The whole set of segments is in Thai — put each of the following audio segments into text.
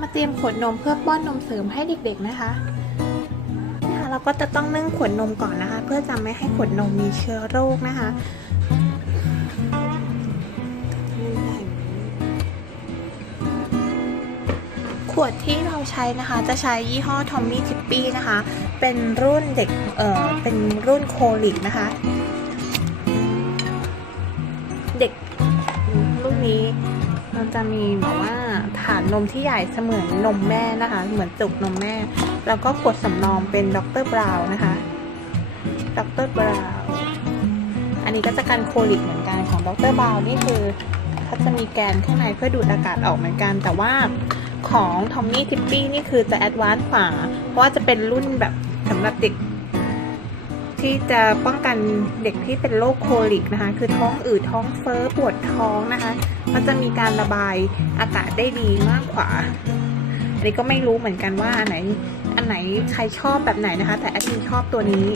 มาเตรียมขวดนมเพื่อป้อนนมเสริมให้เด็กๆนะคะนะคะ เราก็จะต้องนึ่งขวดนมก่อนนะคะ เพื่อจะไม่ให้ขวดนมมีเชื้อโรคนะคะขวดที่เราใช้นะคะจะใช้ยี่ห้อ Tommy Tippy นะคะ เป็นรุ่นเด็ก เอ่อ เป็นรุ่นโคลิกนะคะ นี้มันจะมีแบบว่าฐานนมที่ใหญ่เสมือนนมแม่นะคะ เหมือนจุกนมแม่ แล้วก็ขวดสำรองเป็นด็อกเตอร์บราวนะคะด็อกเตอร์บราวอันนี้ก็จะกันโคลิกเหมือนกันของด็อกเตอร์บราวนี่คือเขาจะมีแกนข้างในเพื่อดูดอากาศออกเหมือนกัน แต่ว่าของทอมมี่ทิปปี้นี่คือจะแอดวานซ์กว่า เพราะว่าจะเป็นรุ่นแบบสำหรับเด็ก ที่จะป้องกันเด็กที่เป็นโรคโคลิกนะคะ คือท้องอืดท้องเฟ้อปวดท้องนะคะ มันจะมีการระบายอากาศได้ดีมากกว่า อันนี้ก็ไม่รู้เหมือนกันว่าอันไหนอันไหนใครชอบแบบไหนนะคะ แต่อดมินชอบตัวนี้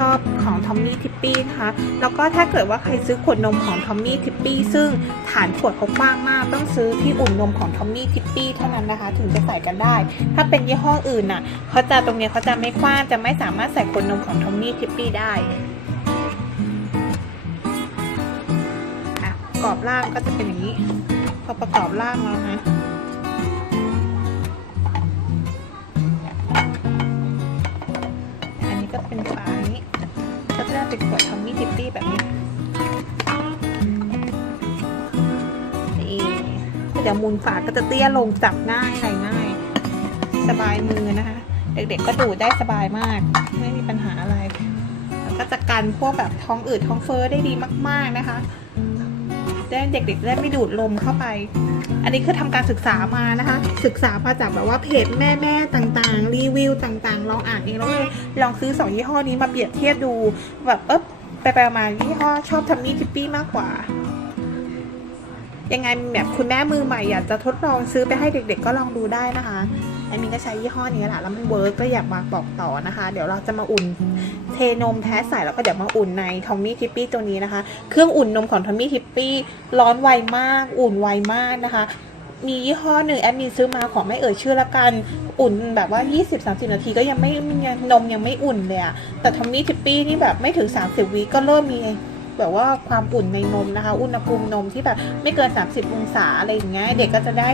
ชอบของทอมมี่ทิปปี้นะคะ แล้วก็ถ้าเกิดว่าใครซื้อขวดนมของทอมมี่ทิปปี้ซึ่งฐานขวดเขากว้างมาก ต้องซื้อที่อุ่นนมของทอมมี่ทิปปี้เท่านั้นนะคะ ถึงจะใส่กันได้ ถ้าเป็นยี่ห้ออื่นน่ะเขาจะตรงนี้เขาจะไม่กว้างจะไม่สามารถใส่ขวดนมของทอมมี่ทิปปี้ได้อะประกอบร่างก็จะเป็นอย่างนี้ พอประกอบร่างแล้วนะอันนี้ก็เป็นฝาย จะได้เป็นขวดทอมมี่ทิปตี้แบบนี้นี่เดี๋ยวมุนฝาก็จะเตี้ยลงจับง่ายอะไรง่าย สบายมือนะคะ เด็กๆก็ดูดได้สบายมาก ไม่มีปัญหาอะไร แล้วก็จะกันพวกแบบท้องอืดท้องเฟ้อได้ดีมาก ๆนะคะ ได้เด็กๆได้ไม่ดูดลมเข้าไป อันนี้คือทำการศึกษามานะคะ ศึกษามาจากแบบว่าเพจแม่ๆต่างๆ รีวิวต่างๆ ลองอ่านเองแล้วลยลองซื้อสองยี่ห้อนี้มาเปรียบเทียบดูแบบเอ๊บไปไปๆมายี่ห้อชอบทำมี่ทิปปี้มากกว่า ยังไงแบบคุณแม่มือใหม่อยากจะทดลองซื้อไปให้เด็ก ๆ ก็ลองดูได้นะคะไอมินก็ใช้ยี่ห้อนี้แหละแล้วมันเวิร์กก็อยากมาบอกต่อนะคะ เดี๋ยวเราจะมาอุ่นเทนมแท้ใส่แล้วก็เดี๋ยวมาอุ่นในทอมมี่ทิปปี้ตัวนี้นะคะ เครื่องอุ่นนมของทอมมี่ทิปปี้ร้อนไวมากอุ่นไวมากนะคะมียี่ห้อหนึ่งแอดมินซื้อมาของไม่เอ่ยชื่อละกันอุ่นแบบว่า 20-30 นาทีก็ยังไม่ยังนมยังไม่อุ่นเลยอะแต่ทอมมี่ทิปปี้นี่แบบไม่ถึง 30วิก็เริ่มมี แบบว่าความอุ่นในนมนะคะ อุณหภูมินมที่แบบไม่เกิน 30 องศาอะไรอย่างเงี้ยเด็กก็จะได้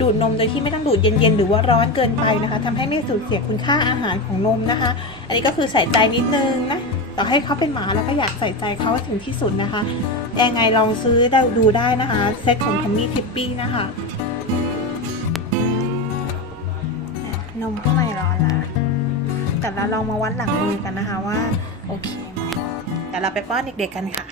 ดูดนมโดยที่ไม่ต้องดูดเย็นๆ หรือว่าร้อนเกินไปนะคะทำให้ไม่สูญเสียคุณค่าอาหารของนมนะคะ อันนี้ก็คือใส่ใจนิดนึงนะต่อให้เขาเป็นหมาแล้วก็อยากใส่ใจเขาถึงที่สุดนะคะ ยังไงลองซื้อได้ดูได้นะคะ เซ็ตของทอมมี่ทิปปี้นะคะ นมข้างในร้อนละแต่เราลองมาวัดหลังมือกันนะคะว่า โอเค แต่เราไปป้อนเด็กๆกันค่ะ